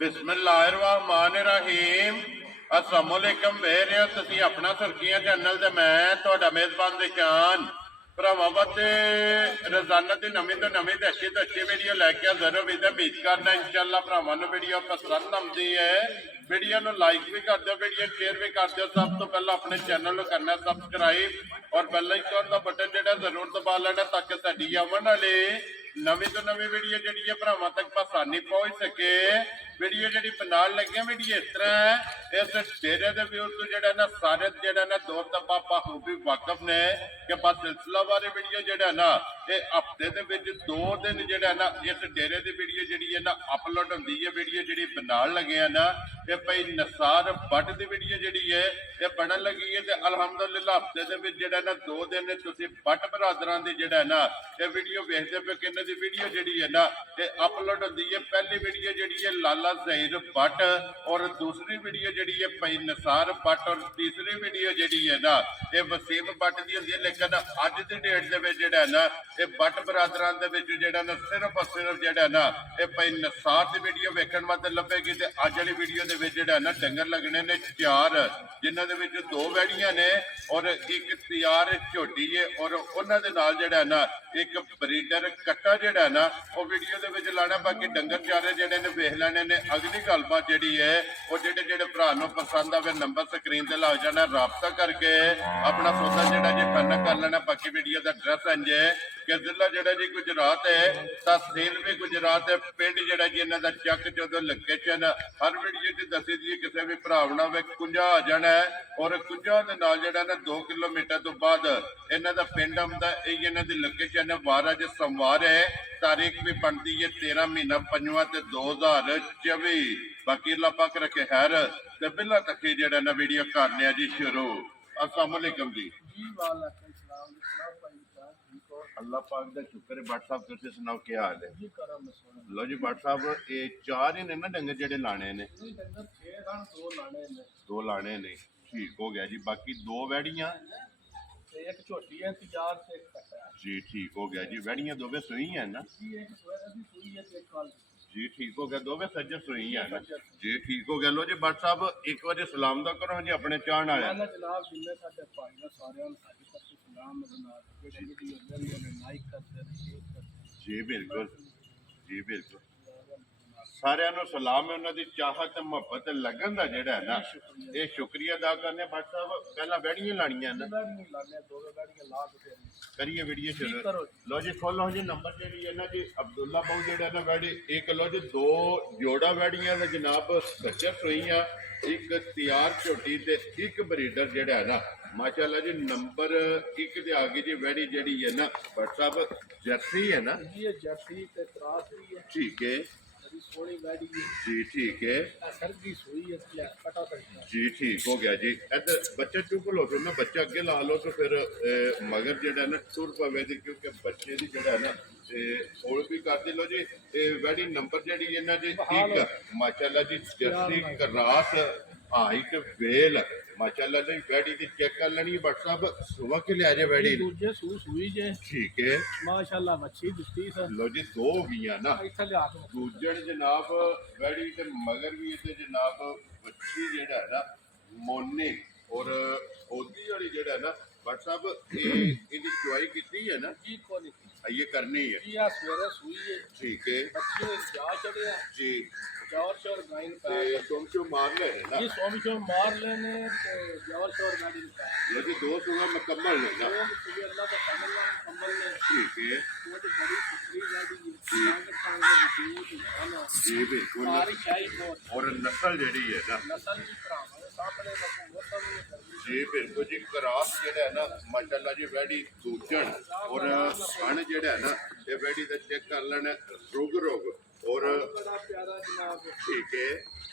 बिस्मिल्लाहिर्रहमानिर्रहीम अस्सलामुअलैकुम वेरियो तुसी अपना सुर्खियां चैनल ते मैं तुहाडा मेजबान दिशान भरावां वास्ते रोजाना की नवीं तो नवीं ते अच्छी वीडियो लैके हाजिर हो उम्मीद करना इंशाअल्लाह भरावां नूं वीडियो पसंद आउंदी है। वीडियो नूं लाइक भी कर दो, वीडियो शेयर भी कर दो। सब तो पहला अपने चैनल नूं करना सबसक्राइब और बेल आइकन का बटन जिहड़ा जरूर दबा लेना ताकि साडी आउण वाली नवीं तो नवीं वीडियो जिहड़ी है भरावां तक आसानी पहुंच सके। वीडियो जी बनाने लगे वीडियो इस तरह है, इस डेरे के व्यूर तो जो ना सारे जो ना दोस्त पापा हो भी वाकफ ने कि बस सिलसिला बारे वीडियो जो ना ये हफ्ते के 2 दिन जो ना इस डेरे की वीडियो जी है ना अपलोड होती है। वीडियो जी बनाने लगे हैं ना ये भाई नसार बट की वीडियो जी है ये बनन लगी है। तो अलहमदुलिल्लाह हफ्ते के ना 2 दिन तुम बट बरादर की जो ना ये वीडियो वेखते पे कि वीडियो जी है ना ये अपलोड होती है। पहली वीडियो जी है लाला ज़हीर बट और दूसरी वीडियो जी है भाई नसार बट और तीसरी वीडियो जी है ना ये वसीम बट की होती है। लेकिन अज की डेट के ना ये बट बरादर के ना सिर्फ और सिर्फ जो ना ये भाई नसार की वीडियो वेखण वास्ते लभेगी। तो अज वाली वीडियो के ना डंगर लगने ने 4 जिन्होंने 2 वैड़ियां ने और एक तैयार झोटी है और उन्होंने नाल जो ना एक ब्रीडर कट्टा जोड़ा ना वो वीडियो के लाना। बाकी डंगर चारे जोड़े ने वेख लेने ने। अगली गलबात जी है वो जो भरा पसंद आए नंबर स्क्रीन से लग जाना, राबता करके अपना सौदा जोड़ा जी फाइनल कर लेना। बाकी वीडियो का एड्रैस इंज है कि जिला जोड़ा जी गुजरात है, तहसील भी गुजरात है, पिंड जोड़ा जी इन्हों का चक चौदो लोकेशन हर वीडियो च दसी दी किसी भी भरावना वे कुंजा आ जाना है। और कुंजा के नाल जोड़ा ना 2 किलोमीटर तो बाद इन्हों का पिंड आउंदा। यही इन्हों की लोकेशन है। वार अज सोमवार है, तारीख भी बनती है 13 महीना 5वां 2024। बाकी अल्लाह पाक रखे खैर ते बिला तक जेड़ा ना वीडियो करने जी शुरू। अस्सलाम वालेकुम जी। अल्लाह पाक दा शुक्र है। भट्ट साहब तुसीं सुनाओ क्या हाल है? लो जी भट्ट साहब ये 4 ही ने ना डंगर जेड़े लाने ने? 2 लाने ने, ठीक हो गया जी। बाकी 2 वैड़ियां एक छोटी है तैयार से एक कट्टा है जी, ठीक हो गया जी। वैड़ियां दोवे सुई हैं ना जी, एक सवेरे की सुई है एक कल जी, ठीक हो गया। दोवे सज्जर सुई हैं ना जी, ठीक हो गया। लो जी भट्ट साहब एक बार सलाम दा करो जी अपने चाहण आया जनाब जिन्ने साडे भाई ने सारे साडी तरफ सलाम जनाब जेड़ी वीडियो ने लाइक करते हैं शेयर करते जी बिल्कुल जी बिल्कुल। सारिਆਂ ਨੂੰ सलाम है। उन्होंने चाहत मुहब्बत लगन का जोड़ा है ना ये शुक्रिया अदा करने। भट्ट साहब पहला वैड़ियां लानियां ना हैं लाने दो गाड़ियां ला दे करिए वीडियो शुरू। करो लो जी खोलो जी नंबर जी है ना जी अब्दुल्ला बहु जो ना वैड़ी एक लो जी 2 जोड़ा वैड़ियां ने जनाब सच्चर सुईयां एक तैयार झोटी ते एक ब्रीडर जोड़ा है ना माशाल्लाह जी। नंबर 1 के आगे जी वैड़ी जी है ना भट्ट साहब जर्सी है ना ये जर्सी ते क्रॉस भी है, ठीक है सोनी बैडी जी, ठीक है सर्दी सुई है कटा सकता जी, ठीक हो गया जी। इधर बच्चा चुप लो फिर ना बच्चा अगे ला लो तो फिर मगर जो ना टुर पवे क्योंकि बच्चे की जो ना होल भी कर दी। लो जी वैडी नंबर जी है ना जी एक माशाल्लाह जी जर्सी क्रास हाइट वेल माशाल्लाह जी। वैडी की चेक कर लेनी भट्ट साहब सुबह के लिया जे वैडी दूजे सुई जे ठीक है माशाल्लाह मच्छी दिखती है। लो जी 2 हो गई ना इत्थे लिया के दूजन जनाब वैड़ी ते मगर भी इतने जनाब बच्ची जेड़ा है ना मोने और ओदी वाली जेड़ा है ना भट्ट साहब इहदी चुआई की है ना जी कोनी ये करनी है जी आ सवेरे सुई है ठीक है बच्चे जा चढ़े जी जोर शोर गाइन पे तुम क्यों मार ले ना जी सोमी शोर मार लेने तो जोर शोर गाड़ी पे लेकिन 2 सुबह मुकम्मल है ना सुबह अल्लाह का फजल है मुकम्मल ने ठीक है वो तो बड़ी खुशली गाड़ी है जी बिल्कुल। सारी शाही बहुत और नस्ल जेड़ी है ना नस्ल भी भरावां सामने वो सब जी बिल्कुल जी। क्रास जेड़ा है ना माशाल्लाह जी वैड़ी दूजन और सन जेड़ा है ना ये वैड़ी का चेक कर लेना रुग रुग और बड़ा प्यारा जनाब ठीक है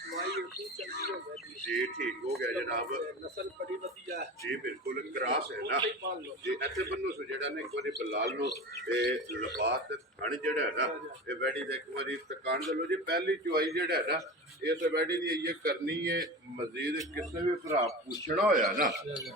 माई उठी चंगी हो गई जी, ठीक हो गया जनाब नस्ल बड़ी वधिया है जी बिल्कुल। क्रास है ना जी इतने बनो सो जेड़ा ना एक बार बलाल नो लिबास थन जेड़ा है ना ये वैड़ी का एक बार तकान दे लो जी। पहली चुआई जेड़ा है ना ਇਸ ਵੈਡੀ ਦੀ ਇਹ ਕਰਨੀ ਹੈ ਮਜ਼ੀਦ ਕਿਸੇ ਵੀ ਭਰਾ ਪੁੱਛਣਾ ਹੋਇਆ ਨਾ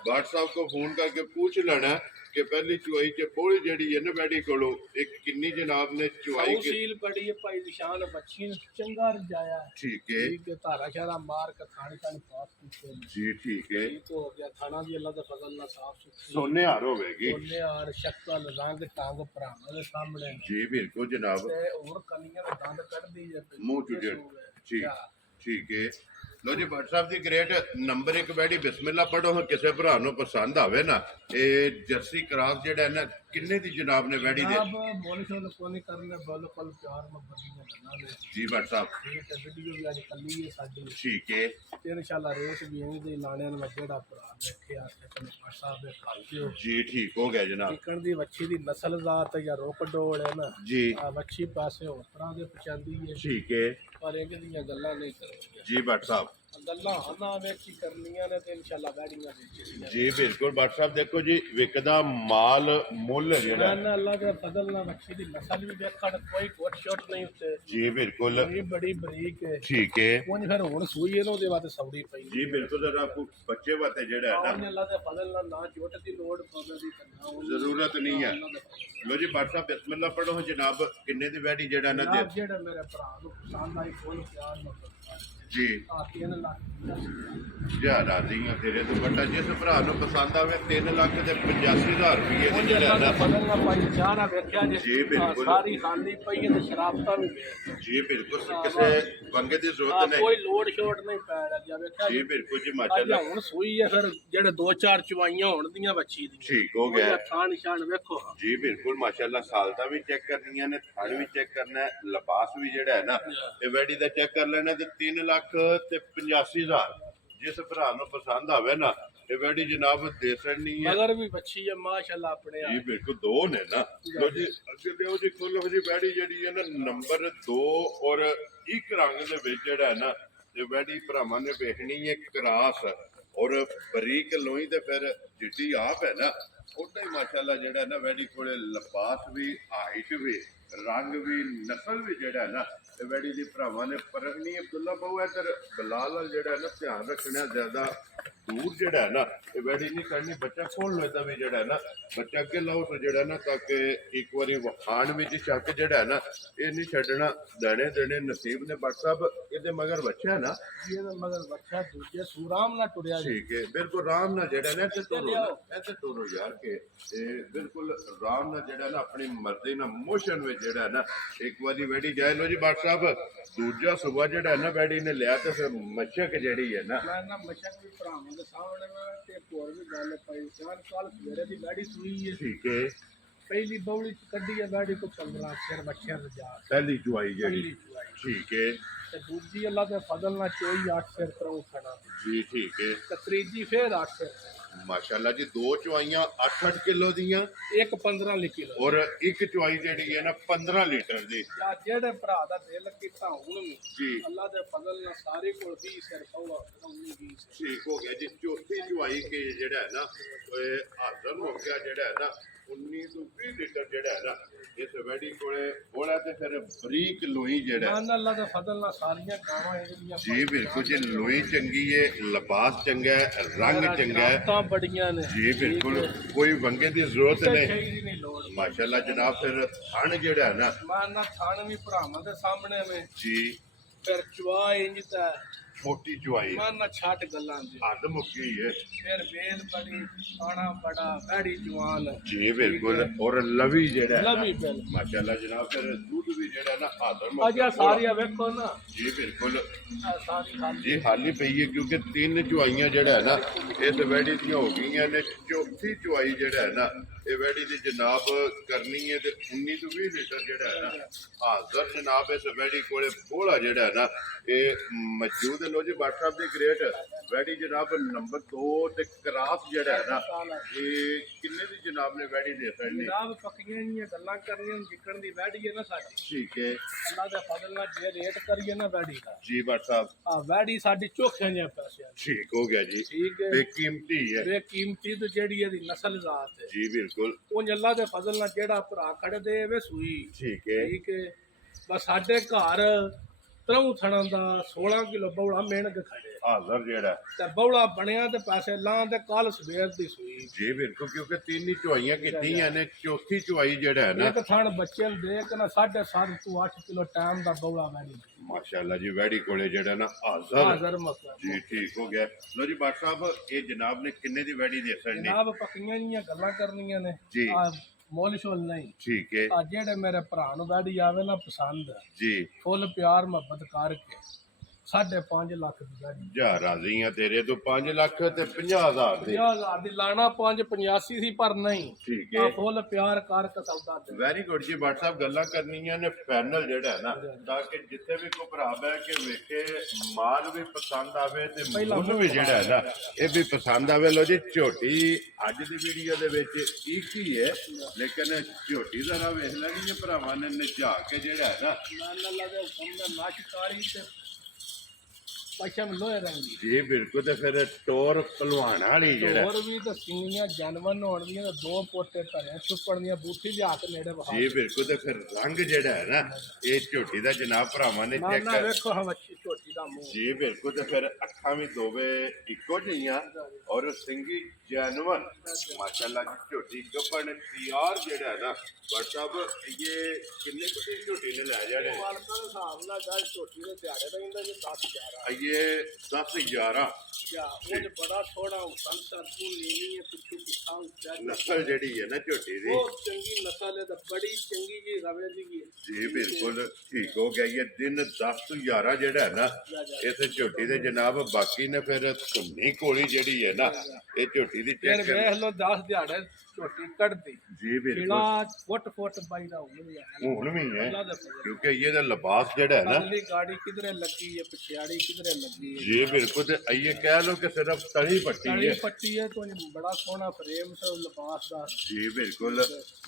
WhatsApp को फोन करके पूछ लेना कि पहली चुआई च पोली जड़ी है ना वैडी कोलो एक किन्नी जनाब ने चुआई के सील पड़ी है भाई निशान बच्ची ने चंगा रजाया ठीक है ठीक है धारा शारा मार के खाने का पास कीते जी ठीक है ये तो हो गया थाना भी अल्लाह का फजल ना साफ सुथरी सोने हार होगी सोने और शक्ल रंग टांग भरावां दे सामने जी बिल्कुल जनाब ते और कनियां दे दंद कढ दी जे मुंह चुटे ठीक ठीक है लो जी भट्ट साहब दी ग्रेट नंबर 1 वैडी बिस्मिल्लाह पढ़ो हाँ किसी भरा नूं पसंद आवे ना ये जर्सी क्रॉस जेड़ा है ना किन्ने दी जनाब ने वैडी दे अब बोल शोल कोनी करने बिल्कुल प्यार मोहब्बत दी गल्लां ने जी भट्ट साहब ठीक है वीडियो भी आज कल्ली है साडी ठीक है ते इंशाल्लाह रेस भी एवें दे लाने ने जेड़ा भरा देखे आस्ते कने भट्ट साहब दे खालते हो जी ठीक हो गया जनाब चिकन दी वच्छी दी नस्ल जात या रोक डोल है ना जी आ वच्छी पासे होर तरह दे पछांदी है ठीक है पर एक दियां गल्लां नहीं करोगे जी भट्ट साहब गल्लां हना वेखी करनियां ने ते इंशाल्लाह गाड़ियां बेचनियां जी बिल्कुल भट्ट साहब देखो जी विकदा माल मुੱਲ ਜਿਹੜਾ ना अल्लाह के फजल ना वच्छी दी नस्ल भी देखण कोई कोट शॉट नहीं उत्ते जी बिल्कुल ये बड़ी बरीक है ठीक है उन फिर हुण सूई ਇਹਨੂੰ ਦੇ ਵਾਸਤੇ ਸੌੜੀ ਪਈ जी बिल्कुल जरा आपको बच्चे वास्ते ਜਿਹੜਾ है ਉਹਨੇ ਅੱਲਾਹ ਦੇ ਫਜ਼ਲ ਨਾਲ ਨਾ ਚੋਟ ਦੀ ਲੋੜ ਪਵੇ ਦੀ ਕਰਨਾ ਜ਼ਰੂਰਤ ਨਹੀਂ ਹੈ ਲੋ ਜੀ ਭੱਟ ਸਾਹਿਬ ਬਿਸਮਿਲ੍ਲਾ ਪੜੋ ਜਨਾਬ ਕਿੰਨੇ ਦੀ ਵੈਡੀ ਜਿਹੜਾ ਨਾ ਦੇ ਜਿਹੜਾ ਮੇਰੇ ਭਰਾ ਨੂੰ ਪਸੰਦ ਆਈ ਫੁੱਲ ਪਿਆਰ ਨਾਲ ਜੀ ਆ 3 ਲੱਖ ਜਾ ਰਾਜ਼ੀ ਆ ਤੇਰੇ ਤੋਂ ਵੱਡਾ ਜਿਸ ਭਰਾ ਨੂੰ ਪਸੰਦ ਆਵੇ 3 ਲੱਖ ਤੇ 85000 ਰੁਪਏ ਉਹ ਦੀ ਜਿਹੜਾ ਜਿਹੜਾ ਦਾ ਨਾ ਫਜ਼ਲ ਨਾਲ ਪਾਈ ਚਾਰਾ ਵੇਖਿਆ ਜੀ, ਬਿਲਕੁਲ। ਸਾਰੀ ਖਾਲੀ ਪਈ ਹੈ ਤੇ ਸ਼ਰਾਬਤਾ ਵੀ ਵੇਖ ਜੀ ਬਿਲਕੁਲ ਕਿਸੇ ਬੰਗੇ ਦੀ ਜ਼ਰੂਰਤ ਨਹੀਂ ਕੋਈ ਲੋੜ ਸ਼ੋਟ ਨਹੀਂ ਪੈ ਰਿਹਾ ਵੇਖਿਆ ਜੀ ਬਿਲਕੁਲ ਜੀ ਅੱਜ ਮਾਸ਼ਾਅੱਲਾ ਹੁਣ ਸੂਈ ਹੈ ਫਿਰ ਜਿਹੜੇ 2-4 ਚਵਾਈਆਂ ਹੋਣ ਦੀਆਂ ਬੱਚੀ ਦੀਆਂ ਠੀਕ ਹੋ ਗਿਆ ਥਾਂ ਨਿਸ਼ਾਨ ਵੇਖੋ ਜੀ ਬਿਲਕੁਲ ਮਾਸ਼ਾਅੱਲਾ ਸਾਲਤਾ ਵੀ ਚੈੱਕ ਕਰਨੀਆਂ ਨੇ ਥਣ ਵੀ ਚੈੱਕ ਕਰਨਾ ਹੈ ਲਿਬਾਸ ਵੀ ਜਿਹੜਾ ਹੈ ਨਾ ਇਹ ਵੈਡੀ ਦਾ ਚੈੱਕ ਕਰ ਲੈਣਾ ਤੇ 3 ਲੱਖ ਤੇ 85000 ਜਿਸ ਭਰਾ ਨੂੰ ਪਸੰਦ ਆਵੇ ਨਾ ਇਹ ਵੈਡੀ ਜਨਾਬ ਦੇ ਸਕਣੀ ਹੈ ਮਗਰ ਵੀ ਬੱਚੀ ਹੈ ਮਾਸ਼ਾਅੱਲਾ ਆਪਣੇ ਜੀ ਬਿਲਕੁਲ ਦੋ ਨੇ ਨਾ ਲੋ ਜੀ ਅੱਗੇ ਲਿਓ ਜੀ ਖੋਲੋ ਜੀ ਵੈਡੀ ਜਿਹੜੀ ਹੈ ਨਾ ਨੰਬਰ 2 ਔਰ ਇੱਕ ਰੰਗ ਦੇ ਵਿੱਚ ਜਿਹੜਾ ਹੈ ਨਾ ਇਹ ਵੈਡੀ ਭਰਾਵਾਂ ਨੇ ਵੇਖਣੀ ਹੈ ਕਰਾਸ ਔਰ ਬਰੀਕ ਲੋਈ ਤੇ ਫਿਰ ਜਿੱਡੀ ਆਪ ਹੈ ਨਾ ਉਹਦਾ ਹੀ ਮਾਸ਼ਾਅੱਲਾ ਜਿਹੜਾ ਨਾ ਵੈਡੀ ਕੋਲੇ ਲਿਬਾਸ ਵੀ ਹਾਈਟ ਵੀ ਰੰਗ ਵੀ ਨਸਲ ਵੀ ਜਿਹੜਾ ਨਾ ਇਹ ਵੈਡੀ ਦੀ ਭਰਾਵਾਂ ਨੇ ਪਰਖਣੀ ਅਬਦੁੱਲਾ ਬਹੁ ਇਧਰ ਬਲਾਲ ਜਿਹੜਾ ਨਾ ਧਿਆਨ ਰੱਖਣਾ ਜ਼ਿਆਦਾ ਦੂਰ ਜਿਹੜਾ ਨਾ ਇਹ ਵੈਡੀ ਨਹੀਂ ਕਰਨੀ ਬੱਚਾ ਖੋਲ ਲੋ ਇਹਦਾ ਵੀ ਜਿਹੜਾ ਨਾ ਬੱਚਾ ਅੱਗੇ ਲਾਓ ਸੋ ਜਿਹੜਾ ਨਾ ਤਾਂ ਕਿ ਇੱਕ ਵਾਰੀ ਵਖਾਣ ਵਿੱਚ ਸ਼ੱਕ ਜਿਹੜਾ ਨਾ ਇਹ ਨਹੀਂ ਛੱਡਣਾ ਦੇਣੇ ਦੇਣੇ ਨਸੀਬ ਨੇ ਬੱਟ ਸਾਹਿਬ ਇਹਦੇ ਮਗਰ ਬੱਚਾ ਨਾ ਇਹਦੇ ਮਗਰ ਬੱਚਾ ਦੂਜੇ ਸੂਰਾਮ ਨਾਲ ਟੁਰਿਆ ਜੀ ਠੀਕ ਹੈ ਬਿਲਕੁਲ ਆਰਾਮ ਨਾਲ ਜਿਹੜਾ ਨਾ ਇੱਥੇ ਤੋਰੋ ਯਾਰ ਕੇ ਇਹ ਬਿਲਕੁਲ ਆਰਾਮ ਨਾਲ ਜਿਹੜਾ ਨਾ ਆਪਣੀ ਮਰਜ਼ੀ ਨਾਲ ਮੋਸ਼ਨ ਵਿੱਚ ਜਿਹੜਾ ਨਾ ਇੱਕ ਵਾਰੀ ਵੈਡੀ ਜਾਏ ਲੋ ਜੀ ਬੱਟ ਸਾਹਿਬ ਦੂਜਾ ਸੁਬਾ ਜਿਹੜਾ ਨਾ ਵੈਡੀ ਨੇ ਲਿਆ ਤੇ ਫਿਰ ਮੱਛਕ ਜਿਹੜੀ ਹੈ ਨਾ ਮੈਂ ਨਾ ਮਸ਼ਕ ਵੀ ਭਰਾਵਾਂ ਦੇ ਸਾਹਮਣੇ ਮੈਂ ਤੇ ਹੋਰ ਵੀ ਗੱਲ ਪਈ ਚਾਰ ਕੱਲ ਸਵੇਰੇ ਦੀ ਗਾੜੀ ਸੂਈ ਹੈ ਠੀਕ ਹੈ ਪਹਿਲੀ ਬੌਲੀ ਚ ਕੱਢੀ ਹੈ ਗਾੜੀ ਕੋ 15 ਸਿਰ ਬੱਚਿਆਂ ਦਾ ਜਾ ਪਹਿਲੀ ਜੁਆਈ ਜਿਹੜੀ ਪਹਿਲੀ ਚੁਆਈ। ਠੀਕ ਹੈ ਤੇ ਦੂਜੀ ਅੱਲਾ ਦੇ ਫਜ਼ਲ ਨਾਲ ਚੋਈ 8 ਸਿਰ ਕਰੋ ਖੜਾ ਜੀ ਠੀਕ ਹੈ ਤੇ ਤੀਜੀ ਫੇਰ 8 ਸਿਰ ਮਾਸ਼ਾਅੱਲਾ ਜੀ ਦੋ ਚੁਆਈਆਂ 8-8 ਕਿਲੋ ਦੀਆਂ ਇੱਕ 15 ਕਿਲੋ ਔਰ ਇੱਕ ਚੁਆਈ ਜਿਹੜੀ ਹੈ ਨਾ 15 ਲੀਟਰ ਦੀ ਜਾਂ ਜਿਹੜੇ ਭਰਾ ਦਾ ਦਿਲ ਕੀਤਾ ਹੁਣ ਵੀ ਜੀ ਅੱਲਾ ਦੇ ਫਜ਼ਲ ਨਾਲ ਸਾਰੇ ਕੋਲ 20 ਸਿਰ ਪਊਗਾ 19 20 ਸਿਰ ਠੀਕ ਹੋ ਗਿਆ ਜੀ ਚੌਥੀ ਚੁਆਈ ਕੇ ਜਿਹੜਾ ਹੈ ਨਾ ਇਹ ਹਾਜ਼ਰ ਹੋ ਗਿਆ ਜਿਹੜਾ ਹੈ ਨਾ 19 ਤੋਂ 20 ਲੀਟਰ ਜਿਹੜਾ ਹੈ ਨਾ ਇਸ ਵੈਡੀ ਕੋਲੇ ਬੋਲਾ ਤੇ ਫਿਰ ਬਰੀਕ ਲੋਈ ਜਿਹੜਾ ਹੈ। ਮਾਨ ਅੱਲਾ ਦੇ ਫਜ਼ਲ ਨਾਲ ਸਾਰੀਆਂ ਗਾਵਾਂ ਇਹਦੀਆਂ ਜੀ ਬਿਲਕੁਲ ਜੀ ਲੋਈ ਚੰਗੀ ਹੈ ਲਿਬਾਸ ਚੰਗਾ ਹੈ ਰੰਗ ਚੰਗਾ ਹੈ ਤਾਂ ਬੜੀਆਂ ਨੇ ਜੀ ਬਿਲਕੁਲ ਕੋਈ ਵੰਗੇ ਦੀ ਜ਼ਰੂਰਤ ਨਹੀਂ ਚਾਹੀਦੀ ਨਹੀਂ ਲੋੜ ਮਾਸ਼ਾਅੱਲਾ ਜਨਾਬ ਫਿਰ ਥਣ ਜਿਹੜਾ ਹੈ ਨਾ ਮਾਨ ਨਾਲ ਥਾਣ ਵੀ ਭਰਾਵਾਂ ਦੇ ਸਾਹਮਣੇ ਵੇ ਜੀ ਫਿਰ ਚਵਾ ਇੰਜ ਤਾਂ ਮੋਟੀ ਚੁਆਈ ਮਾਨ ਨਾਲ ਛੱਟ ਗੱਲਾਂ ਦੇ ਹੱਦ ਮੁੱਕੀ ਹੈ ਫਿਰ ਵੇਲ ਬੜੀ ਖਾਣਾ ਬੜਾ ਬੜੀ ਜਵਾਨ ਜੀ ਬਿਲਕੁਲ ਔਰ ਲਵੀ ਜਿਹੜਾ ਹੈ ਨਾ, ਲਵੀ ਬਿਲ ਮਾਸ਼ਾਅੱਲਾ ਜਨਾਬ ਫਿਰ ਦੁੱਧ ਵੀ ਜਿਹੜਾ ਨਾ ਹਾਜ਼ਰ ਅਜਾ ਸਾਰੀਆਂ ਵੇਖੋ ਨਾ ਜੀ ਬਿਲਕੁਲ ਆਹ ਸਾਰੀ ਖਾਲੀ ਜੀ ਹਾਲੀ ਪਈ ਹੈ ਕਿਉਂਕਿ 3 ਚੁਆਈਆਂ ਜਿਹੜਾ ਹੈ ਨਾ ਇਸ ਵੈਡੀ ਦੀਆਂ ਹੋ ਗਈਆਂ ਨੇ ਚੌਥੀ ਚੁਆਈ ਜਿਹੜਾ ਹੈ ਨਾ ਇਹ ਵੈਡੀ ਦੀ ਜਨਾਬ ਕਰਨੀ ਹੈ ਤੇ 19 ਤੋਂ 20 ਲੀਟਰ ਜਿਹੜਾ ਹੈ ਨਾ ਹਾਜ਼ਰ ਜਨਾਬ ਇਸ ਵੈਡੀ ਕੋਲੇ ਬੋਲਾ ਜਿਹੜਾ ਹੈ ਨਾ ਇਹ ਮੌਜੂਦ ਹੈ ਲੋ ਜੀ ਬਾਟ ਸਾਹਿਬ ਦੀ ਗ੍ਰੇਟ ਵੈਡੀ ਜਨਾਬ ਨੰਬਰ 2 ਤੇ ਕਰਾਸ ਜਿਹੜਾ ਹੈ ਨਾ ਇਹ ਕਿੰਨੇ ਦੀ ਜਨਾਬ ਨੇ ਵੈਡੀ ਦੇ ਸਕਣੀ ਜਨਾਬ ਪੱਕੀਆਂ ਜੀਆਂ ਗੱਲਾਂ ਕਰਨੀਆਂ ਜਿੱਕਣ ਦੀ ਵੈੜੀ ਹੈ ਨਾ ਸਾਡੀ ਠੀਕ ਹੈ ਅੱਲਾ ਦੇ ਫਜ਼ਲ ਨਾਲ ਜੇ ਰੇਟ ਕਰੀਏ ਨਾ ਵੈੜੀ ਦਾ ਜੀ ਬਾਟ ਸਾਹਿਬ ਆ ਵੈੜੀ ਸਾਡੀ ਚੋਖਿਆਂ ਜਿਹਾ ਪੈਸਿਆਂ ਦੀ ਠੀਕ ਹੋ ਗਿਆ ਜੀ ਠੀਕ ਹੈ ਬੇਕੀਮਤੀ ਹੈ ਬੇਕੀਮਤੀ ਤੇ ਜਿਹੜੀ ਇਹਦੀ ਨਸਲ ਜ਼ਾਤ ਹੈ ਜੀ ਬਿਲਕੁਲ ਉਹ ਅੱਲਾ ਦੇ ਫਜ਼ਲ ਨਾਲ ਜਿਹੜਾ ਭਰਾ ਖੜਦੇ ਵੇ ਸੂਈ ਠੀਕ ਹੈ ਠੀਕ ਹੈ ਬਸ ਸਾਡੇ ਘਰ ਤਰ੍ਹਾਂ ਥਣਾ ਦਾ 16 ਕਿਲੋ ਬੌਲਾ ਮਿਹਨਤ ਖੜੇ ਹਾਜ਼ਰ ਜਿਹੜਾ ਤੇ ਬੌਲਾ ਬਣਿਆ ਤੇ ਪੈਸੇ ਲਾਂ ਤੇ ਕੱਲ ਸਵੇਰ ਦੀ ਸੂਈ ਜੀ ਬਿਲਕੁਲ, ਕਿਉਂਕਿ ਤਿੰਨ ਹੀ ਚੁਆਈਆਂ ਕੀਤੀਆਂ ਨੇ, ਚੌਥੀ ਚੁਆਈ ਜਿਹੜਾ ਹੈ ਨਾ ਇੱਕ ਥਣ ਬੱਚੇ ਨੂੰ ਦੇਖ ਨਾ 7.5 ਤੋਂ 8 ਕਿਲੋ ਟਾਈਮ ਦਾ ਬੌਲਾ ਮੈਨੀ ਮਾਸ਼ਾਅੱਲਾ ਜੀ ਵੈੜੀ ਕੋਲੇ ਜਿਹੜਾ ਨਾ ਹਾਜ਼ਰ ਹਾਜ਼ਰ ਮਸਲਾ ਜੀ ਠੀਕ ਹੋ ਗਿਆ। ਲੋ ਜੀ ਬਾਟ ਸਾਹਿਬ, ਇਹ ਜਨਾਬ ਨੇ ਕਿੰਨੇ ਦੀ ਵੈੜੀ ਦੇ ਸਕਣੀ? ਜਨਾਬ ਪੱਕੀਆਂ ਜੀਆਂ ਗੱਲਾਂ ਕਰਨੀਆਂ ਨੇ ਜੀ। ਮੁੱਲ ਸ਼ੁੱਲ ਨਹੀਂ। ਠੀਕ ਹੈ ਆ ਜਿਹੜੇ ਮੇਰੇ ਭਰਾ ਨੂੰ ਵੈੜੀ ਆਵੇ ਨਾ ਪਸੰਦ ਜੀ, ਫੁੱਲ ਪਿਆਰ ਮੁਹੱਬਤ ਕਰਕੇ 5.5 ਲੱਖ ਦੀ ਵੈੜੀ ਜਾ ਰਾਜ਼ੀ ਆ ਤੇਰੇ ਤੋਂ 5 ਲੱਖ ਤੇ 50,000 ਦੇ 50,000 ਦੀ ਲਾਣਾ 5.85 ਸੀ ਪਰ ਨਹੀਂ ਠੀਕ ਆ ਹੈ ਫੁੱਲ ਪਿਆਰ ਕਰਕੇ ਸੌਦਾ ਦੇ ਵੈਰੀ ਗੁੱਡ ਜੀ ਬਾਟ ਸਾਹਿਬ, ਗੱਲਾਂ ਕਰਨੀਆਂ ਨੇ ਫਾਈਨਲ ਜਿਹੜਾ ਹੈ ਨਾ, ਤਾਂ ਕਿ ਜਿੱਥੇ ਵੀ ਕੋਈ ਭਰਾ ਬਹਿ ਕੇ ਵੇਖੇ ਮਾਲ ਵੀ ਪਸੰਦ ਆਵੇ ਤੇ ਮੁੱਲ ਵੀ ਜਿਹੜਾ ਹੈ ਨਾ ਇਹ ਵੀ ਪਸੰਦ ਆਵੇ। ਲੋ ਜੀ ਝੋਟੀ ਅੱਜ ਦੀ ਵੀਡੀਓ ਦੇ ਵਿੱਚ ਇੱਕ ਹੀ ਹੈ, ਲੇਕਿਨ ਝੋਟੀ ਦਾ ਨਾ ਵੇਖ ਲੈਣੀ ਭਰਾਵਾਂ ਨੇ ਨਿਝਾ ਕੇ ਜਿਹੜਾ ਹੈ ਨਾ ਅੱਲਾ ਦੇ ਹੁਕਮ ਦਾ ਨਾਸ਼ਕਾਰੀ ਤੇ ਪਛਮ ਲੋਹੇ ਰੰਗੀ ਜੀ ਬਿਲਕੁਲ, ਤੇ ਫਿਰ ਟੋਰ ਭਲਵਾਨ ਵਾਲੀ ਜਿਹੜਾ ਹੋਰ ਵੀ ਤਾਂ ਸੀਨੀਆਂ ਜਾਨਵਰ ਹੋਣ ਦੀਆਂ ਤਾਂ 2 ਪੋਟੇ ਧਰੇ ਛੁੱਪਣ ਦੀਆਂ ਬੂਥੀ ਲਿਆ ਕੇ ਨੇੜੇ ਵਹਾ ਜੀ ਬਿਲਕੁਲ, ਤੇ ਫਿਰ ਰੰਗ ਜਿਹੜਾ ਹੈ ਨਾ ਇਹ ਝੋਟੀ ਦਾ ਜਨਾਬ ਭਰਾਵਾਂ ਨੇ ਚੈੱਕ ਨਾ ਵੇਖੋ ਹਮ ਅੱਛੀ ਝੋਟੀ ਦਾ ਮੂੰਹ ਜੀ ਬਿਲਕੁਲ, ਤੇ ਫਿਰ ਅੱਖਾਂ ਵੀ ਦੋਵੇਂ ਇੱਕੋ ਜਿਹੀਆਂ ਔਰ ਸਿੰਗੀ ਜਾਨਵਰ ਮਾਸ਼ਾਅੱਲਾ ਜੀ ਝੋਟੀ ਗੱਪਣ ਤਿਆਰ ਜਿਹੜਾ ਹੈ ਨਾ WhatsApp ਇਹ ਕਿੰਨੇ ਕੁ ਦੀ ਝੋਟੀ ਨੇ ਲੈ ਜਾਣੇ ਮਾਲਕਾਂ ਦੇ ਹਿਸਾਬ ਨਾਲ ਗੱਲ ਝੋਟੀ ਦੇ ਦਿਹਾੜੇ ਦਾ ਇੰਦਾ ਜੀ 10-11 ਇਹ 10-11 ਜਾਂ ਉਹ ਬੜਾ ਥੋੜਾ ਹੁਕਮ ਸਰ ਤੂੰ ਲੈਣੀ ਹੈ ਪਿੱਛੂ ਪਿੱਛਾ ਉੱਚਾ ਨਸਲ ਜਿਹੜੀ ਹੈ ਨਾ ਝੋਟੀ ਦੀ ਉਹ ਚੰਗੀ ਨਸਲ ਹੈ ਤਾਂ ਬੜੀ ਚੰਗੀ ਜੀ ਰਵੇ ਦੀ ਜੀ ਬਿਲਕੁਲ ਠੀਕ ਹੋ ਗਿਆ। ਇਹ ਦਿਨ 10 ਤੋਂ 11 ਜਿਹੜਾ ਹੈ ਨਾ ਇਸ ਝੋਟੀ ਦੇ ਜਨਾਬ ਬਾਕੀ ਨੇ ਫਿਰ ਧੁੰਨੀ ਕੋਲੀ ਜਿਹੜੀ ਹੈ ਨਾ ਇਹ ਝੋਟੀ ਦੀ ਫਿਰ ਚੈੱਕ ਵੇਖ ਲੋ 10 ਦਿਹਾੜੇ ਝੋਟੀ ਕੱਢਦੀ ਜੀ ਬਿਲਕੁਲ ਕਿਲਾ ਫੁੱਟ ਬਾਈ ਦਾ ਹੁਣ ਵੀ ਹੁਣ ਵੀ ਹੈ ਅੱਲਾ ਦਾ ਫਜ਼ਲ ਕਿਉਂਕਿ ਇਹਦਾ ਲਿਬਾਸ ਜਿਹੜਾ ਹੈ ਨਾ ਅਗਲੀ ਗਾੜੀ ਕਿਧਰੇ ਲੱਗੀ ਹੈ ਪਿਛਾੜੀ ਕਿਧਰੇ ਲੱਗੀ ਹੈ ਜੀ ਬਿਲਕੁਲ, ਤੇ ਇਹ ਕਹਿ ਲੋ ਕਿ ਸਿਰਫ ਤਲੀ ਪੱਟੀ ਕਾਲੀ ਹੈ ਪੱਟੀ ਹੈ ਤੋਂ ਬੜਾ ਸੋਹਣਾ ਫਰੇਮ ਤੇ ਲਿਬਾਸ ਦਾ ਜੀ ਬਿਲकुल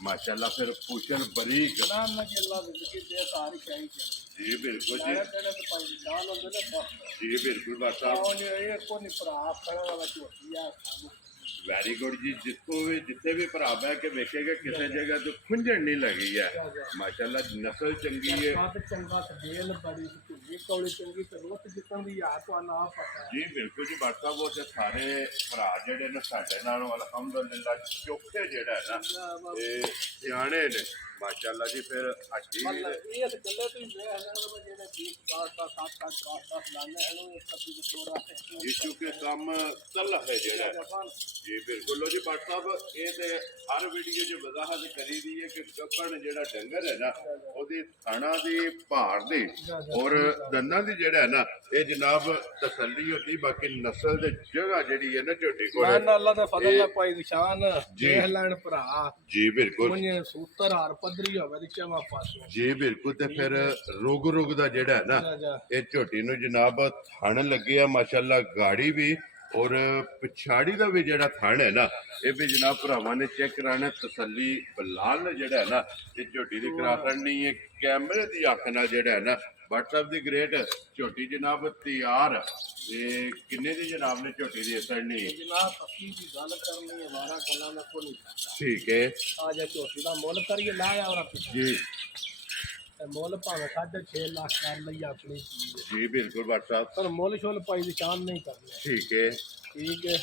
माशाल्लाह फिर पूछन बरीक ਨਾਮ ਨਾ ਕਿ ਅੱਲਾ ਜ਼ਿੰਦਗੀ ਦੇ ਸਾਰੀ ਚਾਹੀ ਚਾਹੀ जी बिल्कुल जी ਮੇਰੇ ਤੇ ਤੇ ਭਾਈ ਜਾਨ ਹੁੰਦੇ ਨੇ ਬਸ जी बिल्कुल बात साहब ਉਹ ਇਹ ਕੋਈ ਭਰਾ ਕਰਨ ਵਾਲਾ ਝੋਟੀ ਆ वेरी गुड जी जिथे भी भरा बह के वेखेगा किसी जगह तो खुंजन नहीं लगी है माशाल्लाह नस्ल चंगी है ਬਾਤ ਚੰਗਾ ਤੇ ਬੇਲ ਬੜੀ ਝੁੱਗੀ ਕੌਲੀ ਚੰਗੀ ਤੇ ਰੋਤ ਜਿੱਤਾਂ ਦੀ ਆ ਤੁਹਾਨੂੰ ਆ ਪਤਾ जी बिल्कुल जी बात साहब वो ते सारे भरा जेडे ने साडे नाल अल्हम्दुलिल्लाह चोखे जेड़ा है ना ये सियाणे ने माशाल्लाह जी फिर हड्डी भी ਮਤਲਬ ਇਹ ਤੇ ਗੱਲੇ ਤੋਂ ਹੀ ਵੇਖ ਲੈਣਾ ਜਿਹੜੇ 20 10 ਲਾਣੇ ਹਨ ਇਹ ਕੱਪੀ ਦੇ ਤੋੜਾ ਤੇ जी क्योंकि काम चल है जेड़ा जी बिल्कुल लो जी भट्ट साहब ये ते हर वीडियो च वजाहत करी दी है कि गप्पन जेड़ा डंगर है ना ओदी थाना दी भार दी और दंदां दी जेड़ा है ना ये जनाब तसल्ली होती बाकी नस्ल दे जगह जेड़ी है ना झोटी कोल ਮੈਂ ਅੱਲਾ ਦਾ ਫਜ਼ਲ ਨਾਲ ਭਾਈ ਨਿਸ਼ਾਨ ਦੇਖ ਲੈਣ ਭਰਾ जी बिल्कुल ਮੁੰਨੇ ਸੂਤਰ ਹਾਰ ਪੱਧਰੀ ਹੋਵੇ ਤੇ ਚਵਾ ਪਾਸੋਂ जी बिल्कुल ते फिर रुग दा जेड़ा है ना ये झोटी नु जनाब थण लगे है माशाल्लाह गाड़ी भी और पिछाड़ी का भी जेड़ा थण है ना ये भी जनाब भरावां ने चेक कराना तसल्ली बलाल जेड़ा है ना ये झोटी दी करा करनी है कैमरे दी अख नाल जेड़ा है ना WhatsApp दी ग्रेट झोटी जनाब तैयार ते किन्ने दी जनाब ने झोटी दी सड़नी जनाब पक्की की गल करनी है हमारा गल्ला में कोई नहीं ठीक है आ जा झोटी दा मुੱਲ करिए लाया और जी ਤੇ ਮੁੱਲ ਭਾਵੇਂ 6.5 ਲੱਖ ਕਰ ਲਈ ਆਪਣੀ ਚੀਜ਼ जी बिल्कुल WhatsApp ਪਰ ਮੁੱਲ ਸ਼ੁੱਲ ਭਾਈ ਨਿਸ਼ਾਨ ਨਹੀਂ ਕਰਨਾ ठीक है ਠੀਕ ਹੈ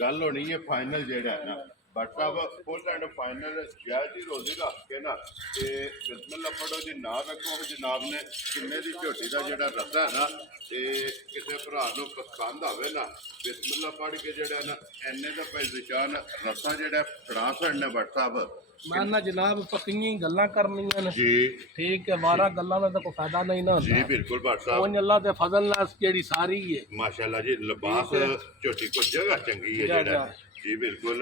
गल होनी है फाइनल जेड़ा है ना बट साहब फुल एंड फाइनल जायज ही रोजी रख के ना ते बिस्मिल्लाह पढ़ो जी ना रखो जनाब ने किन्ने दी झोटी दा जेड़ा रस्सा है ना ते किसी भरा नूं पसंद आवे ना बिस्मिल्लाह पढ़ के जेड़ा ना एने दा भाई निशान रस्सा जेड़ा फड़ा छड़ना बट साहब ਮੈਂ ਨਾ ਜਨਾਬ ਪੱਕੀਆਂ ਗੱਲਾਂ ਕਰਨੀਆਂ ਨੇ जी ਠੀਕ ਹੈ ਵਾਰਾ ਗੱਲਾਂ ਦਾ ਤਾਂ ਕੋਈ ਫਾਇਦਾ ਨਹੀਂ ਨਾ जी ਹੁੰਦਾ बिल्कुल बट साहब ਉਹ ਅੱਲਾ ਦੇ ਫਜ਼ਲ ਨਾਲ ਜਿਹੜੀ ਸਾਰੀ ਹੈ माशाल्लाह जी लिबास झोटी को जगह चंगी है जेड़ा जी बिल्कुल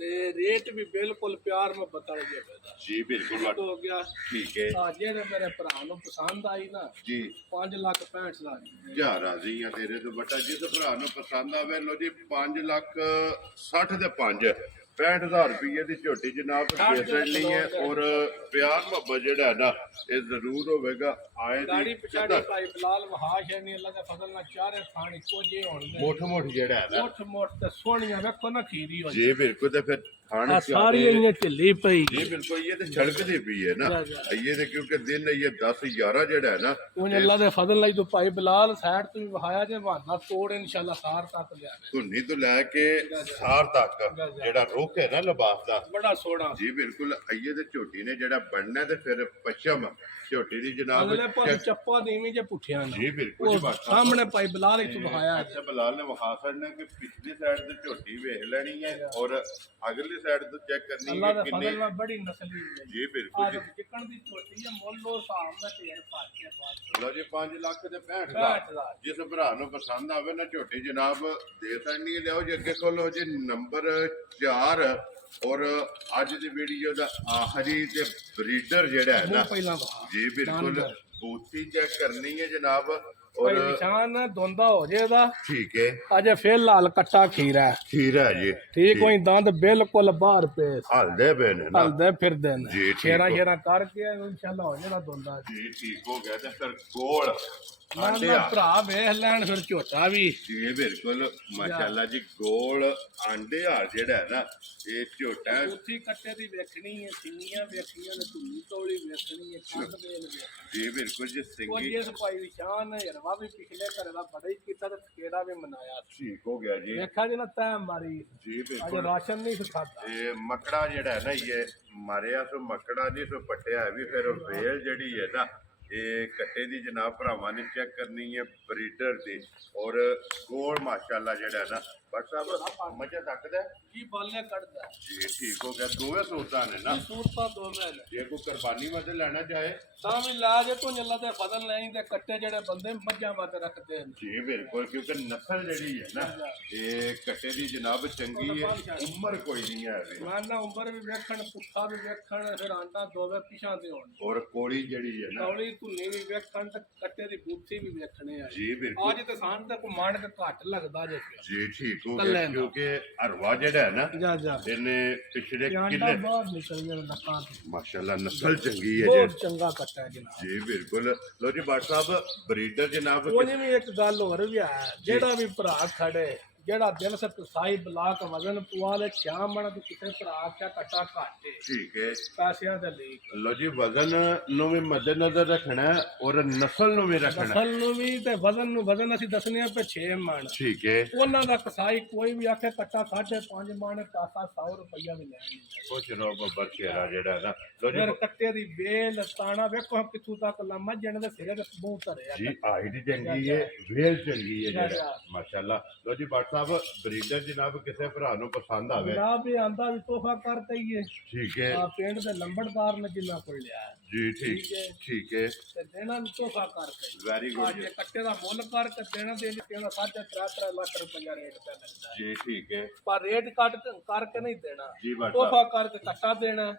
ਤੇ ਰੇਟ ਵੀ ਬਿਲਕੁਲ ਪਿਆਰ ਨਾਲ ਬਤਾ ਗਿਆ ਪੈਦਾ जी बिल्कुल ਹੋ ਗਿਆ ठीक है ਆ ਜਿਹੜੇ ਮੇਰੇ ਭਰਾ ਨੂੰ ਪਸੰਦ ਆਈ ਨਾ जी 5,65,000 ਜਾ ਰਾਜ਼ੀ ਆ ਤੇਰੇ ਤੋਂ ਬਟਾ ਜਿਸ ਭਰਾ ਨੂੰ ਪਸੰਦ ਆਵੇ ਲੋ ਜੀ 5,60,000 ਦੇ 5 65,000 रुपये की झोटी जनाब बेचनी है और प्यार मोहब्बत जेड़ा है ना ये जरूर होगा आए ਗਾੜੀ ਪਿਛਾੜੀ ਭਾਈ ਬਲਾਲ ਵਹਾਸ਼ ਹੈ ਨਹੀਂ ਅੱਲਾ ਦੇ ਫਜ਼ਲ ਨਾਲ ਚਾਰੇ ਥਾਣ ਇੱਕੋ ਜਿਹੇ ਹੋਣਗੇ मोठ जेड़ा है ना ਮੋਠ ਮੋਠ ਤੇ ਸੋਹਣੀਆਂ ਵੇਖੋ ਨਾ ਖੀਰੀ ਹੋ जी बिल्कुल तो फिर खान ਆ ਸਾਰੀ ਇੰਨੇ ਢਿੱਲੀ ਪਈ ये बिल्कुल ये तो छड़कती भी है ना जा। ये तो क्योंकि दिन ये 10-11 जेड़ा है ना ਉਹ ਅੱਲਾ ਦੇ ਫਜ਼ਲ ਨਾਲ ਤੋਂ ਭਾਈ ਬਿਲਾਲ ਸਾਈਡ ਤੋਂ ਵੀ ਵਹਾਇਆ ਜੇ ਬਹਾਨਾ ਤੋੜ ਇਨਸ਼ਾਅੱਲਾ ਸਾਰ ਤੱਕ ਲਿਆ ਧੁੰਨੀ ਤੋਂ ਲੈ ਕੇ ਸਾਰ ਤੱਕ ਜਿਹੜਾ ਰੁੱਖ ਹੈ ਨਾ ਲਿਬਾਸ ਦਾ ਬੜਾ ਸੋਹਣਾ ਜੀ ਬਿਲਕੁਲ ਅਈਏ ਤੇ ਝੋਟੀ ਨੇ ਜਿਹੜਾ ਬਣਨਾ ਤੇ ਫਿਰ ਪੱਛਮ ਝੋਟੀ ਦੀ ਜਨਾਬ ਅਗਲੇ ਪਾਸੇ ਚੱਪਾ ਦੇਵੀਂ ਜੇ ਪੁੱਠਿਆਂ ਨਾਲ ਜੀ ਬਿਲਕੁਲ ਜੀ ਉਹ ਬਾਤ ਸਾਹਮਣੇ ਭਾਈ ਬਿਲਾਲ ਇੱਕ ਵਹਾਇਆ ਅੱਛਾ ਬਲਾਲ ਨੇ ਵਿਖਾ ਛੱਡਣਾ ਕਿ ਪਿਛਲੀ ਸਾਈਡ ਤੇ ਝੋਟੀ ਵੇਖ ਲੈਣੀ ਹੈ ਔਰ ਅਗਲੀ ਸਾਈਡ ਤੋਂ ਚੈੱਕ ਕਰਨੀ ਅੱਲਾ ਹੈ ਦੇ ਕਿੰਨੇ ਫਜ਼ਲ ਨਾਲ ਬੜੀ ਨਸਲੀ ਹੈ ਜੀ ਬਿਲਕੁਲ ਜੀ ਚਿਕਨ ਦੀ ਛੋਟੀ ਹੈ ਮੁੱਲ ਉਹ ਹਿਸਾਬ ਨਾਲ ਢੇਰ ਪਾ ਕੇ ਬਾਅਦ ਲਓ ਜੀ 5 ਲੱਖ ਤੇ 65 65 ਹਜ਼ਾਰ ਜਿਸ ਭਰਾ ਨੂੰ ਪਸੰਦ ਆਵੇ ਨਾ ਝੋਟੀ ਜਨਾਬ ਦੇ ਸਕਣੀ ਲਿਆਓ ਜੀ ਅੱਗੇ ਖੋਲੋ ਜੀ ਨੰਬਰ 4 ਔਰ ਅੱਜ ਦੀ ਵੀਡੀਓ ਦਾ ਆਖਰੀ ਤੇ ਬਰੀਡਰ ਜਿਹੜਾ ਹੈ ਨਾ ਪਹਿਲਾਂ ਵਹਾ ਜੀ ਬਿਲਕੁਲ ਬੂਥੀ ਚੈੱਕ ਕਰਨੀ ਹੈ ਜਨਾਬ ਭਾਈ ਔਰ ਨਿਸ਼ਾਨ ਦੋਂਦਾ ਹੋ ਜਾਏਦਾ ਠੀਕ ਹੈ ਅਜੇ ਫੇਰ ਲਾਲ ਕੱਟਾ ਖੀਰਾ ਹੈ। ਖੀਰਾ ਜੀ ਠੀਕ ਹੋਈ ਦੰਦ ਬਿਲਕੁਲ ਬਾਹਰ ਪੇ ਹਲਦੇ ਪਏ ਨੇ ਨਾ ਹਲਦੇ ਫਿਰਦੇ ਨੇ ਜੀ, ਠੀਕ ਸ਼ੇਰਾ ਹੋ। ਸ਼ੇਰਾ ਕਰਕੇ ਇਨਸ਼ਾਅੱਲਾ ਹੋ ਜਾਏਗਾ ਦੋਂਦਾ ਜੀ ਠੀਕ ਹੋ ਗਿਆ ਤੇ ਫਿਰ ਗੋਲ ਨਾ ਆਂਡਿਆ ਭਰਾ ਵੇਖ ਲੈਣ ਫਿਰ ਝੋਟਾ ਵੀ ਜੀ ਬਿਲਕੁਲ ਮਾਸ਼ਾਅੱਲਾ ਜੀ ਗੋਲ ਆਂਡੇ ਹਾਰ ਜਿਹੜਾ ਹੈ ਨਾ ਇਹ ਝੋਟਾ ਉੱਥੀ ਕੱਟੇ ਦੀ ਵੇਖਣੀ ਹੈ ਸਿੰਗੀਆਂ ਵੇਖਣੀਆਂ ਨੇ ਧੂਣੀ ਤੋਲੀ ਵੇਖਣੀ ਹੈ ਕੰਦ ਵੇਲ ਵੇਖਣੀ ਜੀ ਬਿਲਕੁਲ ਜੀ ਉਹ ਸਿੰਗੀ ਜਿਸ ਭਾਈ ਵਿਸ਼ਾਨ ਨੇ ਹਰਵਾ ਵੀ ਪਿਛਲੇ ਘਰੇ ਦਾ ਬੜਾ ਹੀ ਕੀਤਾ ਤੇ ਕਿਹੜਾ ਵੀ ਮਨਾਇਆ ਠੀਕ ਹੋ ਗਿਆ ਜੀ ਵੇਖਾ ਜੀ ਨਾ ਤੈ ਮਾਰੀ ਜੀ ਅਜੇ ਬਿਲਕੁਲ ਰਾਸ਼ਨ ਨਹੀਂ ਖਾਦਾ ਇਹ ਮਕੜਾ ਜਿਹੜਾ ਹੈ ਨਾ ਇਹ ਮਾਰਿਆ ਸੋ ਮਕੜਾ ਨਹੀਂ ਸੋ ਪੱਟਿਆ ਹੈ ਵੀ ਫਿਰ ਵੇਲ ਜਿਹੜੀ ਹੈ ਨਾ ਇਹ ਕੱਟੇ ਦੀ ਜਨਾਬ ਭਰਾਵਾਂ ਨੇ ਚੈੱਕ ਕਰਨੀ ਹੈ ਬਰੀਡਰ ਦੀ ਔਰ ਗੋਲ ਮਾਸ਼ਾਅੱਲਾ ਜਿਹੜਾ ਹੈ ਨਾ ਬਟ ਸਾਹਿਬ ਮੱਝਾਂ ਤੱਕਦਾ ਕੀ ਬਾਲੇ ਕੱਢਦਾ ਜੀ ਠੀਕ ਹੋ ਗਿਆ ਦੋਵੇਂ ਸੂਰਤਾਂ ਨੇ ਨਾ ਸੂਰਤਾਂ ਦੋ ਨੇ ਜੇ ਕੋਈ ਕੁਰਬਾਨੀ ਵਾਸਤੇ ਲੈਣਾ ਚਾਹੇ ਤਾਂ ਵੀ ਲਾਜ ਤੋਂ ਅੱਲਾ ਦੇ ਫਜ਼ਲ ਨਹੀਂ ਤੇ ਕੱਟੇ ਜਿਹੜੇ ਬੰਦੇ ਮੱਝਾਂ ਵਾਸਤੇ ਰੱਖਦੇ ਨੇ ਜੀ ਬਿਲਕੁਲ ਕਿਉਂਕਿ ਨਸਲ ਜਿਹੜੀ ਹੈ ਨਾ ਇਹ ਕੱਟੇ ਦੀ ਜਨਾਬ ਚੰਗੀ ਹੈ ਉਮਰ ਕੋਈ ਨਹੀਂ ਹੈ ਵੀ ਮਾਨਾ ਉਮਰ ਵੀ ਵੇਖਣ ਪੁੱਠਾ ਵੀ ਵੇਖਣ ਫਿਰ ਆਂਡਾ ਦੋਵੇਂ ਪਿਛਾਂ ਤੇ ਹੋਣ ਔਰ ਕੋੜੀ ਜਿਹੜੀ ਹੈ ਨਾ ਕੌਲੀ ਧੁੰਨੀ ਵੀ ਵੇਖਣ ਤੇ ਕੱਟੇ ਦੀ ਬੂਥੀ ਵੀ ਵੇਖਣੇ ਆ ਜੀ ਬਿਲਕੁਲ ਅੱਜ ਤੇ ਸਾਨ ਤੇ ਕੋ ਮਾਣ ਕੇ ਘੱਟ ਲੱਗਦਾ ਜੇ ਜੀ ਠੀਕ ਹੋ ਕੱਲੇ ਗਿਆ ਦਾ। ਕਿਉਂਕਿ ਅਰਵਾ ਜਿਹੜਾ ਹੈ ਨਾ ਜਾ ਜਾ ਇਹਨੇ ਪਿਛਲੇ ਆਂਡਾ ਕਿਲੇ ਬਾਹਰ ਨਿਕਲ ਗਿਆ ਨੱਕਾਂ ਤੋਂ ਮਾਸ਼ਾਅੱਲਾ ਨਸਲ ਚੰਗੀ ਹੈ ਬਹੁਤ ਚੰਗਾ ਕੱਟਾ ਹੈ ਜਨਾਬ ਜੀ ਬਿਲਕੁਲ ਲੋ ਜੀ ਬਾਟ ਸਾਹਿਬ ਬਰੀਡਰ ਜਨਾਬ ਉਹਨੇ ਵੀ ਇੱਕ ਗੱਲ ਹੋਰ ਵੀ ਆ ਜਿਹੜਾ ਵੀ ਭਰਾ ਖੜੇ ਜਿਹੜਾ ਦਿਲ ਸੇ ਤਸਾਈ ਬਲਾ ਕੇ ਵਜ਼ਨ ਪਵਾ ਲੈ ਸ਼ਾਮ ਮਣ ਤੇ ਕਿਸੇ ਭਰਾ ਚਾ ਕੱਟਾ ਘਾਟੇ ਠੀਕ ਹੈ ਪੈਸਿਆਂ ਦੇ ਲਈ ਲੋ ਜੀ ਵਜ਼ਨ ਨੂੰ ਵੀ ਮੱਦੇਨਜ਼ਰ ਰੱਖਣਾ ਹੈ ਔਰ ਨਸਲ ਨੂੰ ਵੀ ਰੱਖਣਾ ਹੈ। ਨਸਲ ਨੂੰ ਵੀ ਤੇ ਵਜ਼ਨ ਨੂੰ ਵਜ਼ਨ ਅਸੀਂ ਦੱਸਨੇ ਆ ਪੇ 6 ਮਣ ਠੀਕ ਹੈ ਉਹਨਾਂ ਦਾ ਕਸਾਈ ਕੋਈ ਵੀ ਆਖੇ ਕੱਟਾ 5.5 ਮਣ ਕਾਸਾ 100 ਰੁਪਇਆ ਵੀ ਲੈਣੀ ਕੁਛ ਰੋ ਬੱਬਰ ਸ਼ੇਰਾ ਜਿਹੜਾ ਹੈ ਨਾ ਲੋ ਜੀ ਫਿਰ ਕੱਟੇ ਦੀ ਵੇਲ ਤਾਣਾ ਵੇਖੋ ਕਿੱਥੋਂ ਤੱਕ ਲੰਮਾ ਜਣ ਦੇ ਸਿਰੇ ਤੇ ਮੂੰਹ ਧਰਿਆ ਜੀ ਹਾਈਟ ਚੰਗੀ ਹੈ ਵੇਲ ਚੰਗੀ ਹੈ ਜਿਹੜਾ ਮਾਸ਼ਾਅੱਲਾ ਲੋ ਜੀ ਬਾਟ ਸਾਹਿਬ ਬਰੀਡਰ ਜਨਾਬ ਕਿਸੇ ਭਰਾ ਨੂੰ ਪਸੰਦ ਆਵੇ ਜਨਾਬ ਵੀ ਆਂਦਾ ਵੀ ਤੋਹਫਾ ਕਰ ਦਈਏ ਠੀਕ ਹੈ ਆ ਪਿੰਡ ਦੇ ਲੰਬੜਦਾਰ ਨੇ ਜਿੰਨਾ ਕੋਲ ਲਿਆ ਹੈ। ਜੀ ਠੀਕ ਹੈ ਤੇ ਦੇਣਾ ਵੀ ਤੋਹਫਾ ਕਰ ਦਈਏ ਵੈਰੀ ਗੁੱਡ ਅੱਜ ਕੱਟੇ ਦਾ ਮੁੱਲ ਕਰਕੇ ਦੇਣਾ ਦੇ ਦੇਣਾ 3.5 ਲੱਖ ਰੁਪਇਆ ਰੇਟ ਤੇ ਲੱਗਦਾ ਹੈ। ਜੀ ਠੀਕ ਹੈ ਪਰ ਰੇਟ ਕੱਟ ਕਰਕੇ ਨਹੀਂ ਦੇਣਾ ਜੀ ਬਾਟ ਤੋਹਫਾ ਕਰਕੇ ਕੱਟਾ ਦੇਣਾ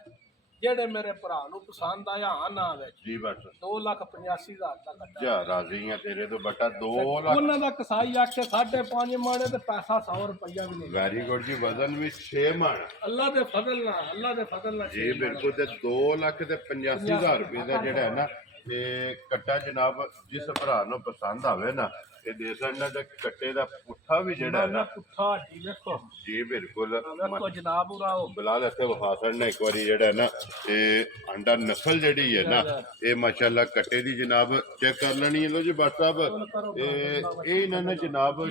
ਜਿਹੜੇ ਮੇਰੇ ਭਰਾ ਨੂੰ ਪਸੰਦ ਆਇਆ ਹਾਂ ਨਾ ਵਿੱਚ ਜੀ ਬਾਟ 2,85,000 ਦਾ ਕੱਟਾ ਜਾ ਰਾਜ਼ੀ ਆ ਤੇਰੇ ਤੋਂ ਬਟਾ 2 ਲੱਖ ਉਹਨਾਂ ਦਾ ਕਸਾਈ ਆਖੇ 5.5 ਮਾਣੇ ਤੇ ਪੈਸਾ 100 ਰੁਪਇਆ ਵੀ ਨਹੀਂ ਵੈਰੀ ਗੁੱਡ ਜੀ ਵਜ਼ਨ ਵੀ 6 ਮਣ ਅੱਲਾ ਦੇ ਫਜ਼ਲ ਨਾਲ ਅੱਲਾ ਦੇ ਫਜ਼ਲ ਨਾਲ ਜੀ ਬਿਲਕੁਲ ਤੇ 2 ਲੱਖ ਤੇ 85,000 ਰੁਪਏ ਦਾ ਜਿਹੜਾ ਹੈ ਨਾ ਤੇ ਕੱਟਾ ਜਨਾਬ ਜਿਸ ਭਰਾ ਨੂੰ ਪਸੰਦ ਆਵੇ ਨਾ ਇਹ ਦੇ ਸਕਦਾ ਤੇ ਕੱਟੇ ਦਾ ਪੁੱਠਾ ਵੀ ਜਿਹੜਾ ਹੈ ਨਾ ਨਾ ਪੁੱਠਾ ਜੀ ਵੇਖੋ ਜੀ ਬਿਲਕੁਲ ਵੇਖੋ ਜਨਾਬ ਉਰਾਓ ਬਲਾਲ ਇੱਥੇ ਵਿਖਾ ਸਕਣਾ ਇੱਕ ਵਾਰੀ ਜਿਹੜਾ ਹੈ ਨਾ ਇਹ ਅੰਡਾ ਨਸਲ ਜਿਹੜੀ ਹੈ ਨਾ ਇਹ ਮਾਸ਼ਾਅੱਲਾ ਕੱਟੇ ਦੀ ਜਨਾਬ ਚੈੱਕ ਕਰ ਲੈਣੀ ਹੈ ਲੋ ਜੀ ਬਾਟ ਸਾਹਿਬ ਇਹ ਇਹਨਾਂ ਨੇ ਜਨਾਬ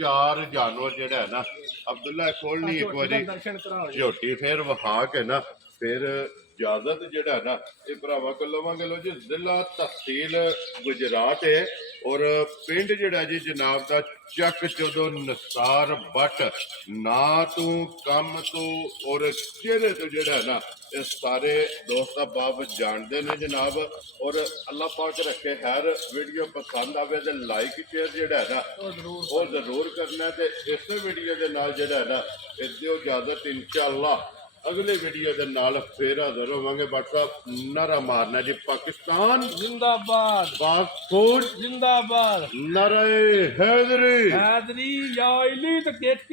4 ਜਾਨਵਰ ਜਿਹੜਾ ਹੈ ਨਾ ਅਬਦੁੱਲਾ ਖੋਲਣੀ ਇੱਕ ਵਾਰੀ ਦਰਸ਼ਨ ਕਰਾਓ ਝੋਟੀ ਫੇਰ ਵਿਖਾ ਕੇ ਨਾ ਫਿਰ ਇਜਾਜ਼ਤ ਜਿਹੜਾ ਹੈ ਨਾ ਇਹ ਭਰਾਵਾਂ ਕੋਲ ਲਵਾਂਗੇ ਲੋ ਜੀ ਜ਼ਿਲ੍ਹਾ ਤਹਿਸੀਲ ਗੁਜਰਾਤ ਹੈ ਔਰ ਪਿੰਡ ਜਿਹੜਾ ਜੀ ਜਨਾਬ ਦਾ ਚੱਕ ਜਦੋਂ ਨਸਾਰ ਬੱਟ ਨਾ ਤੂੰ ਕੰਮ ਤੋਂ ਔਰ ਚਿਹਰੇ ਤੋਂ ਜਿਹੜਾ ਹੈ ਨਾ ਇਹ ਸਾਰੇ ਦੋਸਤਾਂ ਬਾਬ ਜਾਣਦੇ ਨੇ ਜਨਾਬ ਔਰ ਅੱਲਾਹ ਪਾਕ ਰੱਖੇ ਹਰ ਵੀਡੀਓ ਪਸੰਦ ਆਵੇ ਤੇ ਲਾਈਕ ਸ਼ੇਅਰ ਜਿਹੜਾ ਹੈ ਨਾ ਉਹ ਜ਼ਰੂਰ ਕਰਨਾ ਤੇ ਇਸੇ ਵੀਡੀਓ ਦੇ ਨਾਲ ਜਿਹੜਾ ਹੈ ਨਾ ਇਸ ਦਿਓ ਇਜਾਜ਼ਤ ਇਨਸ਼ਾਅੱਲਾ ਅਗਲੇ ਵੀਡੀਓ ਦੇ ਨਾਲ ਫੇਰ ਹਾਜ਼ਰ ਹੋਵਾਂਗੇ WhatsApp ਨਾਰਾ ਮਾਰਨਾ ਜੀ ਪਾਕਿਸਤਾਨ ਜ਼ਿੰਦਾਬਾਦ ਪਾਸਪੋਰਟ ਜ਼ਿੰਦਾਬਾਦ ਨਾਰੇ ਹੈਦਰੀ ਹਾਜ਼ਰੀ ਯਾ ਇਲੀ ਤੇ ਗੇਟ